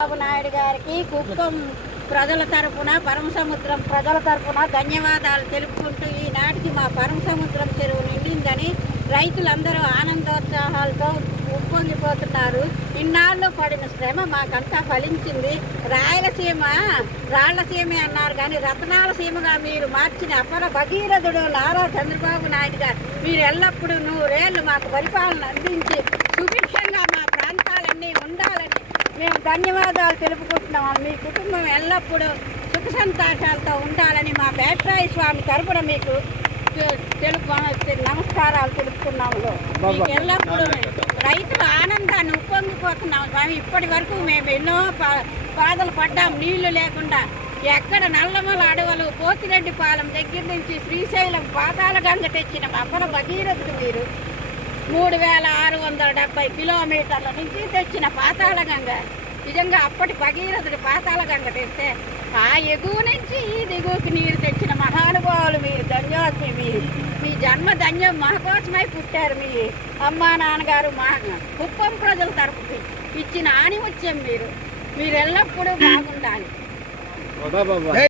చంద్రబాబు నాయుడు గారికి కుప్పం ప్రజల తరపున పరమసముద్రం ప్రజల తరపున ధన్యవాదాలు తెలుపుకుంటూ ఈనాటికి మా పరమసముద్రం చెరువు నిండిందని రైతులందరూ ఆనందోత్సాహాలతో ఉప్పొంగిపోతున్నారు. ఇన్నాళ్ళు పడిన శ్రమ మాకంతా ఫలించింది. రాయలసీమ రాళ్లసీమే అన్నారు కానీ రతనాల సీమగా మీరు మార్చిన అపర భగీరథుడు నారా చంద్రబాబు నాయుడు గారు మీరు ఎల్లప్పుడూ 100 ఏళ్ళు మాకు పరిపాలన అందించి సుభిక్షంగా మా ప్రాంతాలన్నీ ఉండాలని మేము ధన్యవాదాలు తెలుపుకుంటున్నాము. మీ కుటుంబం ఎల్లప్పుడూ సుఖ సంతోషాలతో ఉండాలని మా బేట్రాయి స్వామి తరపున మీకు నమస్కారాలు తెలుపుతున్నాము. మీకు ఎల్లప్పుడూ రైతుల ఆనందాన్ని ఉప్పొంగిపోతున్నాము స్వామి. ఇప్పటి వరకు మేము ఎన్నో బాధలు పడ్డాం నీళ్లు లేకుండా. ఎక్కడ నల్లమల అడవులు పోతిరెడ్డిపాలెం దగ్గర నుంచి శ్రీశైలం పాతాళ గంగ తెచ్చిన అపర భగీరథుడు మీరు. 3670 కిలోమీటర్ల నుంచి తెచ్చిన పాతాళ గంగ నిజంగా అప్పటి భగీరథుడు పాతాళ గంగ తెస్తే ఆ ఎగువ నుంచి ఈ దిగువకి నీరు తెచ్చిన మహానుభావులు మీరు. ధన్యవాదాలు. మీరు మీ జన్మ ధన్యం. మా కోసమై పుట్టారు. మీ అమ్మా నాన్నగారు మా కుప్పం ప్రజల తరపుకి ఇచ్చిన ఆణిముత్యం మీరు. మీరు ఎల్లప్పుడూ బాగుండాలి.